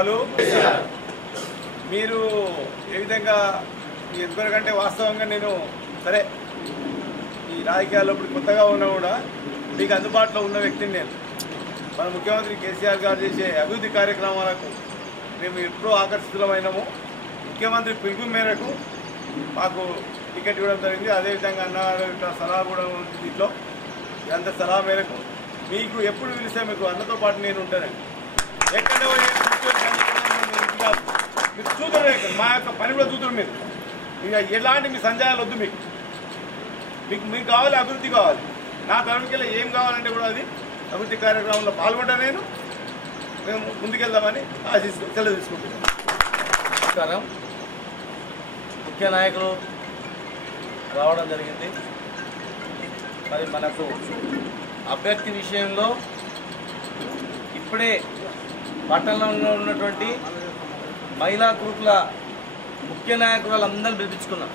నమస్కారాలు మీరు ఏ విధంగా ఎందుకంటే వాస్తవంగా నేను సరే ఈ రాజకీయాల్లో ఇప్పుడు కొత్తగా ఉన్నా కూడా మీకు అందుబాటులో ఉన్న వ్యక్తిని నేను. మన ముఖ్యమంత్రి కేసీఆర్ గారు చేసే అభివృద్ధి కార్యక్రమాలకు మేము ఎప్పుడూ ఆకర్షితులమైనము. ముఖ్యమంత్రి పిలుపు మేరకు మాకు టికెట్ ఇవ్వడం జరిగింది. అదేవిధంగా అన్నగారు ఇక్కడ సలహా కూడా ఉంది దీంట్లో. ఇదంతా సలహా మేరకు మీకు ఎప్పుడు పిలిస్తే మీకు అన్నతో పాటు నేను ఉంటానండి. ఎక్కడ పోయి కూర్చొని కనుక్కోవడం నేను కాదు. మీరు చూద్దరు ఇక్కడ మా యొక్క పని కూడా చూద్దరు మీరు. ఇక ఎలాంటి మీ సంజయాలు వద్దు మీకు. మీకు మీకు కావాలి అభివృద్ధి కావాలి. నా తరఫుకెళ్ళి ఏం కావాలంటే కూడా అది అభివృద్ధి కార్యక్రమంలో పాల్గొంటా నేను. మేము ముందుకెళ్దామని ఆశిస్తూ సెలవు తీసుకుంటున్నాం. నమస్కారం. ముఖ్య నాయకులు రావడం జరిగింది. మరి మనకు అభ్యర్థి విషయంలో ఇప్పుడే పట్టణంలో ఉన్నటువంటి మహిళా గ్రూపుల ముఖ్య నాయకులు అందరిని పిలిపించుకున్నాం.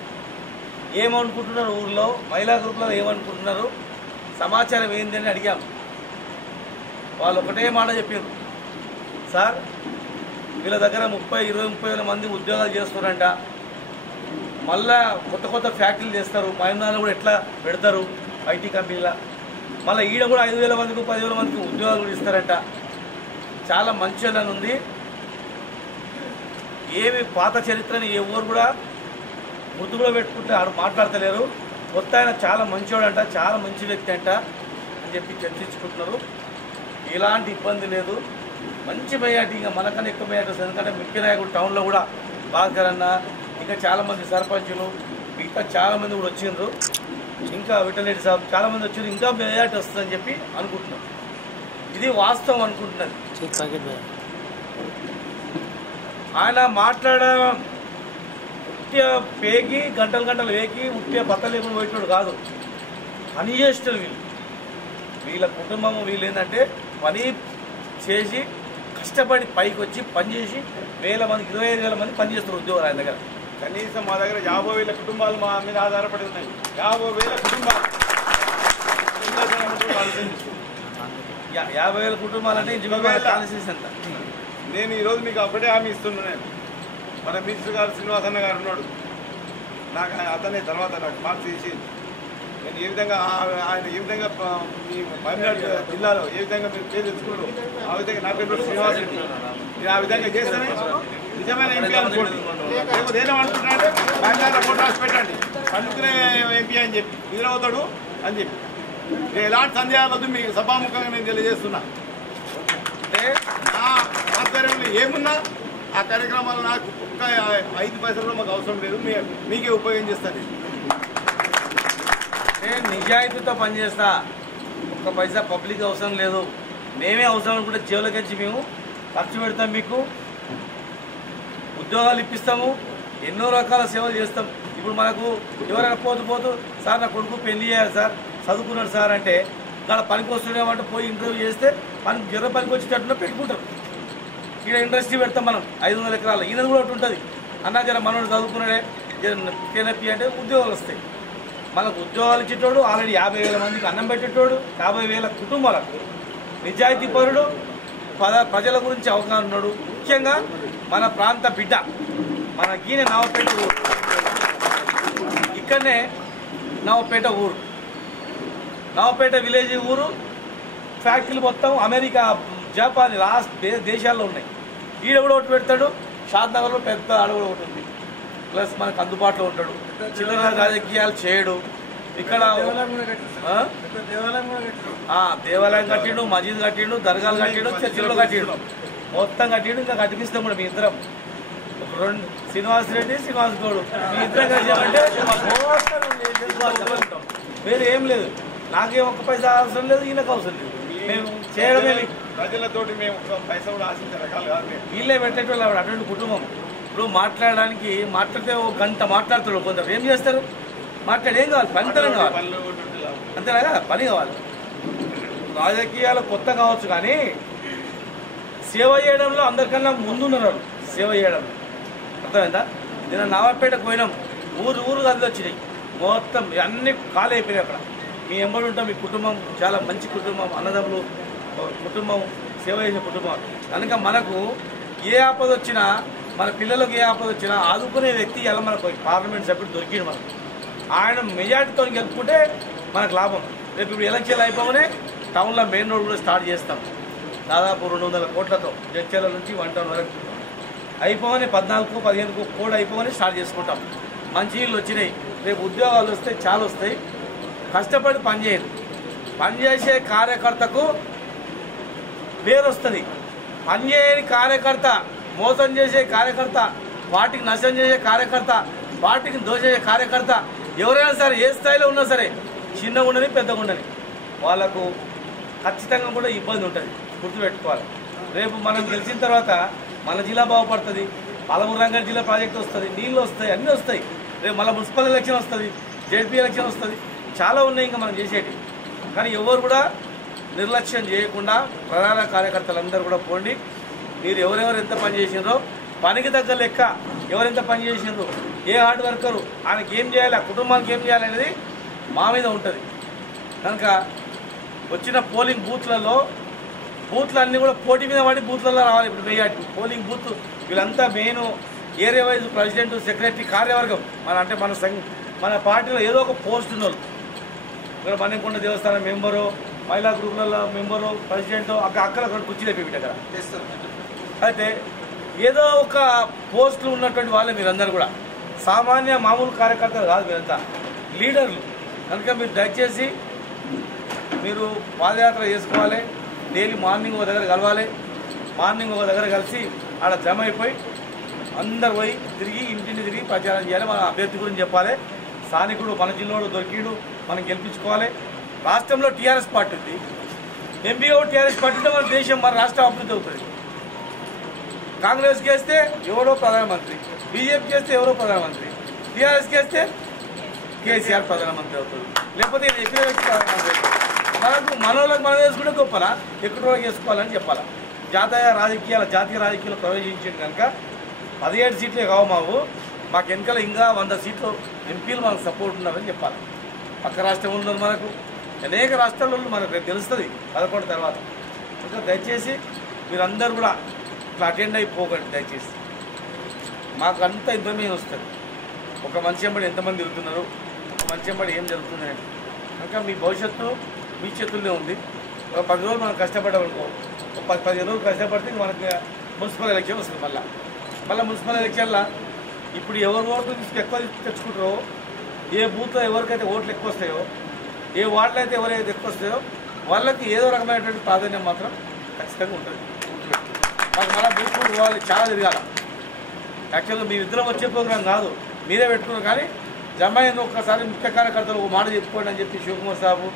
ఏమనుకుంటున్నారు ఊర్లో? మహిళా గ్రూప్లో ఏమనుకుంటున్నారు? సమాచారం ఏంది అని అడిగాం. వాళ్ళు ఒకటే మాట చెప్పారు. సార్ వీళ్ళ దగ్గర ముప్పై ఇరవై ముప్పై వేల మంది ఉద్యోగాలు చేస్తున్నారంట. మళ్ళా కొత్త కొత్త ఫ్యాక్టరీలు చేస్తారు. మహిళలు కూడా ఎట్లా పెడతారు ఐటీ కంపెనీల? మళ్ళీ ఈడ కూడా ఐదు వేల మందికి పదివేల మందికి ఉద్యోగాలు కూడా ఇస్తారంట. చాలా మంచి ఉంది. ఏమి పాత చరిత్రని ఎవరు కూడా గుర్తులో పెట్టుకుంటే ఆడు మాట్లాడతలేరు. కొత్త ఆయన చాలా మంచివాడంట చాలా మంచి వ్యక్తి అంట అని చెప్పి చర్చించుకుంటున్నారు. ఎలాంటి ఇబ్బంది లేదు. మంచి మెజార్టీ ఇంకా మనకన్నా ఎక్కువ మెజార్టీ వస్తుంది. ఎందుకంటే ముఖ్య నాయకుడు టౌన్లో కూడా భాస్కర్ అన్న ఇంకా చాలామంది సర్పంచులు ఇంకా చాలామంది కూడా వచ్చిండ్రు. ఇంకా విఠలరెడ్డి సాబ్ చాలామంది వచ్చారు ఇంకా మెజార్టీ వస్తుందని చెప్పి అనుకుంటున్నాం ఇది వాస్తవం అనుకుంటున్నది. ఆయన మాట్లాడ ఉట్టే పేకి గంటలు గంటలు వేకి ఉట్టే బత్త లేకుండా పోయేటోడు కాదు. పని చేస్తారు వీళ్ళు వీళ్ళ కుటుంబం వీళ్ళు ఏంటంటే పని చేసి కష్టపడి పైకి వచ్చి పని చేసి వేల మంది ఇరవై ఐదు వేల మంది పని చేస్తారు ఉద్యోగాలు ఆయన దగ్గర. కనీసం మా దగ్గర యాభై వేల కుటుంబాలు మా మీద ఆధారపడి ఉన్నాయి. యాభై వేల కుటుంబాలు. యాభై వేల కుటుంబాలు అంటే ఇంచుమించు కాన్స్టిట్యూన్సీ ఎంత నేను ఈరోజు మీకు ఒకటే హామీ ఇస్తున్నాను. నేను మన మినిస్టర్ గారు శ్రీనివాసన్న గారు ఉన్నాడు. నాకు అతనే తర్వాత నాకు మార్క్స్ చేసి నేను ఏ విధంగా ఆయన ఏ విధంగా మీ మహబూబ్నగర్ జిల్లాలో ఏ విధంగా మీరు పేరు తెచ్చుకున్నారు ఆ విధంగా నా పేరు శ్రీనివాస్ నేను ఆ విధంగా చేస్తానే. నిజమైన ఎంపీ అనుకోండి. లేకపోతే ఏమనుకుంటున్నారంటే మహబూబ్నగర్ ఫోటో రాసి పెట్టండి. పండుకునే ఎంపీ అని చెప్పి నిద్రపోతాడు అని చెప్పి. నేను ఎలాంటి సందేహాలు వద్దు మీకు సభాముఖంగా నేను తెలియజేస్తున్నా. అంటే ఆధ్వర్యంలో ఏమున్నా ఆ కార్యక్రమాలు నాకు ఒక్క ఐదు పైసలు కూడా మాకు అవసరం లేదు. మీ మీకే ఉపయోగం చేస్తాను. నేను. నిజాయితీతో పనిచేస్తా. ఒక్క పైసా పబ్లిక్ అవసరం లేదు. మేమే అవసరం అనుకుంటే జేబులకి మేము ఖర్చు పెడతాం మీకు. ఉద్యోగాలు ఇప్పిస్తాము. ఎన్నో రకాల సేవలు చేస్తాం. ఇప్పుడు మనకు ఎవరైనా పోతూ పోతూ సార్ నా కొడుకు పెళ్ళి చేయాలి సార్ చదువుకున్నాడు సార్ అంటే ఇక్కడ పనికి వస్తున్నామంటే పోయి ఇంటర్వ్యూ చేస్తే పని జ్వర పనికి వచ్చేటట్టున పెట్టుకుంటారు. ఇక్కడ ఇండస్ట్రీ పెడతాం మనం. ఐదు వందల ఎకరాలు. ఈయనది కూడా ఒకటి ఉంటుంది. అన్నా జర మనోడు చదువుకున్నాడే. కేనపి అంటే ఉద్యోగాలు వస్తాయి. మనకు ఉద్యోగాలు ఇచ్చేటోడు ఆల్రెడీ యాభై వేల మందికి అన్నం పెట్టేటోడు యాభై వేల కుటుంబాలకు. నిజాయితీ పరుడు పద ప్రజల గురించి అవగాహన ఉన్నాడు. ముఖ్యంగా మన ప్రాంత బిడ్డ మన గీనె నవపేట ఊరు. ఇక్కడనే నవపేట ఊరు. నవపేట విలేజ్ ఊరు. ఫ్యాక్టరీలు మొత్తం అమెరికా జపాన్ లాస్ట్ దేశాల్లో ఉన్నాయి. ఈడ కూడా ఒకటి పెడతాడు. షాద్ నగర్లో పెద్ద ఆడ కూడా ఒకటి ఉంది. ప్లస్ మనకు అందుబాటులో ఉంటాడు. చిల్లర రాజకీయాలు చేయడు. ఇక్కడ దేవాలయం కట్టిండు మసీద్ కట్టిండు దర్గాలు కట్టిండు చర్చిలు కట్టిండు. మొత్తం కట్టిండు. ఇంకా కట్టిపిస్తాం కూడా మీ ఇద్దరం. రెండు శ్రీనివాస్ రెడ్డి శ్రీనివాస్ గౌడ్. మీ ఇద్దరం కలిసామంటే. వేరే ఏం లేదు. నాకేం ఒక్క పైసా అవసరం లేదు ఈయనకు అవసరం లేదు. మేము చేయడమే. ప్రజలతోటి మేము ఒక పైసా కూడా ఆశించే రకాలు కాదు. వీళ్ళే పెట్టేటోళ్ళు అటువంటి కుటుంబం. ఇప్పుడు మాట్లాడడానికి మాట్లాడితే ఒక గంట మాట్లాడుతాడు కొందరు. ఏం చేస్తారు? మాట్లాడి ఏం కావాలి? పనితనం కావాలి. కదా? పని కావాలి. రాజకీయాలు కొత్త కావచ్చు కానీ సేవ చేయడంలో అందరికన్నా ముందున్నారు సేవ చేయడంలో. అర్థమైందా? నేను నవాపేటకు పోయినాం. ఊరు ఊరు వచ్చినాయి. మొత్తం అన్ని ఖాళీ అయిపోయినాయి అక్కడ. మీ ఎంబడి ఉంటాం. మీ కుటుంబం చాలా మంచి కుటుంబం. అన్నదమ్ములు కుటుంబం సేవ చేసే కుటుంబం. కనుక మనకు ఏ ఆపద వచ్చినా మన పిల్లలకు ఏ ఆపద వచ్చినా ఆదుకునే వ్యక్తి ఇలా మనకు పార్లమెంట్ సభ్యుడు దొరికింది మనకు. ఆయన మెజార్టీతో గెలుపుకుంటే మనకు లాభం. రేపు ఇప్పుడు ఎలక్షన్లు అయిపోగానే టౌన్లో మెయిన్ రోడ్ కూడా స్టార్ట్ చేస్తాం. దాదాపు రెండు వందల కోట్లతో జడ్చర్ల నుంచి వన్ టౌన్ వరకు. అయిపోగానే పద్నాలుగు పదిహేనుకు కోడ్ అయిపోగానే స్టార్ట్ చేసుకుంటాం. మంచి నీళ్ళు వచ్చినాయి. రేపు ఉద్యోగాలు వస్తే చాలా వస్తాయి. కష్టపడి పనిచేయరు పనిచేసే కార్యకర్తకు పేరు వస్తుంది పనిచేయని కార్యకర్త మోసం చేసే కార్యకర్త పార్టీకి నష్టం చేసే కార్యకర్త పార్టీకి దోచేసే కార్యకర్త ఎవరైనా సరే ఏ స్థాయిలో ఉన్నా సరే చిన్నగా ఉండని పెద్దగా ఉండని వాళ్ళకు ఖచ్చితంగా కూడా ఇబ్బంది ఉంటుంది. గుర్తుపెట్టుకోవాలి. రేపు మనం గెలిచిన తర్వాత మన జిల్లా బాగుపడుతుంది. పలమూరు రంగారెడ్డి జిల్లా ప్రాజెక్ట్ వస్తుంది. నీళ్ళు వస్తాయి అన్నీ వస్తాయి. రేపు మళ్ళీ మున్సిపల్ ఎలక్షన్ వస్తుంది జెడ్పీ ఎలక్షన్ వస్తుంది. చాలా ఉన్నాయి ఇంకా మనం చేసేటి కానీ ఎవరు కూడా నిర్లక్ష్యం చేయకుండా ప్రధాన కార్యకర్తలందరూ కూడా పోండి. మీరు ఎవరెవరు ఎంత పని చేసినారో పనికి తగ్గ లెక్క ఎవరెంత పని ఏ హార్డ్ వర్కరు ఆయనకి ఏం చేయాలి ఆ కుటుంబానికి ఏం చేయాలి అనేది మా మీద ఉంటుంది. కనుక వచ్చిన పోలింగ్ బూత్లలో బూత్లు అన్నీ కూడా పోటీ మీద పడి బూత్లలో రావాలి. ఇప్పుడు మెజార్టీ పోలింగ్ బూత్ వీళ్ళంతా main area wise president secretary కార్యవర్గం. మన అంటే మన సంఘ మన పార్టీలో ఏదో ఒక పోస్ట్ ఉన్న వాళ్ళు ఇక్కడ మణికొండ దేవస్థానం మెంబరు మహిళా గ్రూపుల మెంబరు ప్రెసిడెంట్ అక్కడ అక్కడ అక్కడ కుర్చీ తెప్పి దగ్గర. అయితే ఏదో ఒక పోస్టులు ఉన్నటువంటి వాళ్ళే మీరందరూ కూడా. సామాన్య మామూలు కార్యకర్తలు కాదు మీరంతా. లీడర్లు. కనుక మీరు దయచేసి మీరు పాదయాత్ర చేసుకోవాలి. డైలీ మార్నింగ్ ఒక దగ్గర కలవాలి. మార్నింగ్ ఒక దగ్గర కలిసి ఆడ జమ అయిపోయి అందరు పోయి తిరిగి ఇంటిని తిరిగి ప్రచారం చేయాలి. మన అభ్యర్థి గురించి చెప్పాలి. స్థానికుడు మన జిల్లాలో దొరికిడు మనం గెలిపించుకోవాలి. రాష్ట్రంలో టీఆర్ఎస్ పార్టీ ఉంది. ఎంపీగా టీఆర్ఎస్ పార్టీ ఉంటే మన దేశం మన రాష్ట్రం అభివృద్ధి అవుతుంది. కాంగ్రెస్కి వేస్తే ఎవరో ప్రధానమంత్రి బీజేపీకి వేస్తే ఎవరో ప్రధానమంత్రి టీఆర్ఎస్కి వేస్తే కేసీఆర్ ప్రధానమంత్రి అవుతుంది లేకపోతే మనకు మనోళ్ళకి మనం వేసుకుంటే గొప్పలా? ఎక్కడో వేసుకోవాలని చెప్పాలా? జాతీయ రాజకీయాల జాతీయ రాజకీయాలు ప్రవేశించింది కనుక పదిహేడు సీట్లే కావు మావు. మాకు వెనకాల ఇంకా వంద సీట్లు ఎంపీలు మనకు సపోర్ట్ ఉన్నారని చెప్పాలి. పక్క రాష్ట్రం ఉన్నారు మనకు. అనేక రాష్ట్రాల్లో మనకు తెలుస్తుంది పదకొండు తర్వాత. ఇంకా దయచేసి మీరందరూ కూడా ఇట్లా అటెండ్ అయిపోకండి దయచేసి. మాకు అంతా ఇన్ఫర్మేషన్ వస్తుంది. ఒక మనిషి ఎంబడి ఎంతమంది తిరుగుతున్నారు ఒక మనిషి ఎంబడి ఏం జరుగుతుంది అని కనుక మీ భవిష్యత్తు మీ చేతుల్లో ఉంది. ఒక పది రోజులు మనం కష్టపడ్డామనుకో ఒక పది పదిహేను రోజులు కష్టపడితే మనకి మున్సిపల్ ఎలక్షన్ వస్తుంది మళ్ళీ. మళ్ళీ మున్సిపల్ ఎలక్షన్లో ఇప్పుడు ఎవరు ఓట్లు తీసుకు ఎక్కువ తెచ్చుకుంటారో ఏ బూత్లో ఎవరికైతే ఓట్లు ఎక్కువ వస్తాయో ఏ వార్డులో అయితే ఎవరైతే ఎక్కువ వస్తాయో వాళ్ళకి ఏదో రకమైనటువంటి ప్రాధాన్యం మాత్రం ఖచ్చితంగా ఉంటుంది. మాకు మళ్ళీ బూత్ పోవాలి చాలా తిరగాల. యాక్చువల్గా మీ ఇద్దరం వచ్చే ప్రోగ్రాం కాదు మీరే పెట్టుకున్నారు కానీ జమ అయిన ఒక్కసారి ముఖ్య కార్యకర్తలు ఒక మాట చెప్పుకోండి అని చెప్పి శివకుమార్ సాబు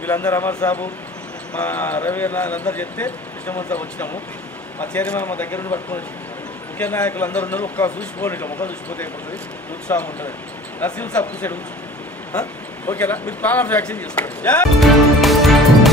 వీళ్ళందరూ అమర్ సాబు మా రవి వీళ్ళందరూ చెప్తే కృష్ణమోహన్ సాబు వచ్చినాము. మా చైర్మన్ మా దగ్గర నుండి పట్టుకొని ముఖ్య నాయకులు అందరూ ఉన్నారు ఒక్క చూసిపోండి ఇట్లా ముఖం చూసిపోతే అయిపోతుంది ఉత్సాహం ఉంటుంది. నరసింహ సాబ్ చూసాడు ఓకేనా? మీరు ప్లాన్ ఆఫ్ యాక్షన్ చేసుకోండి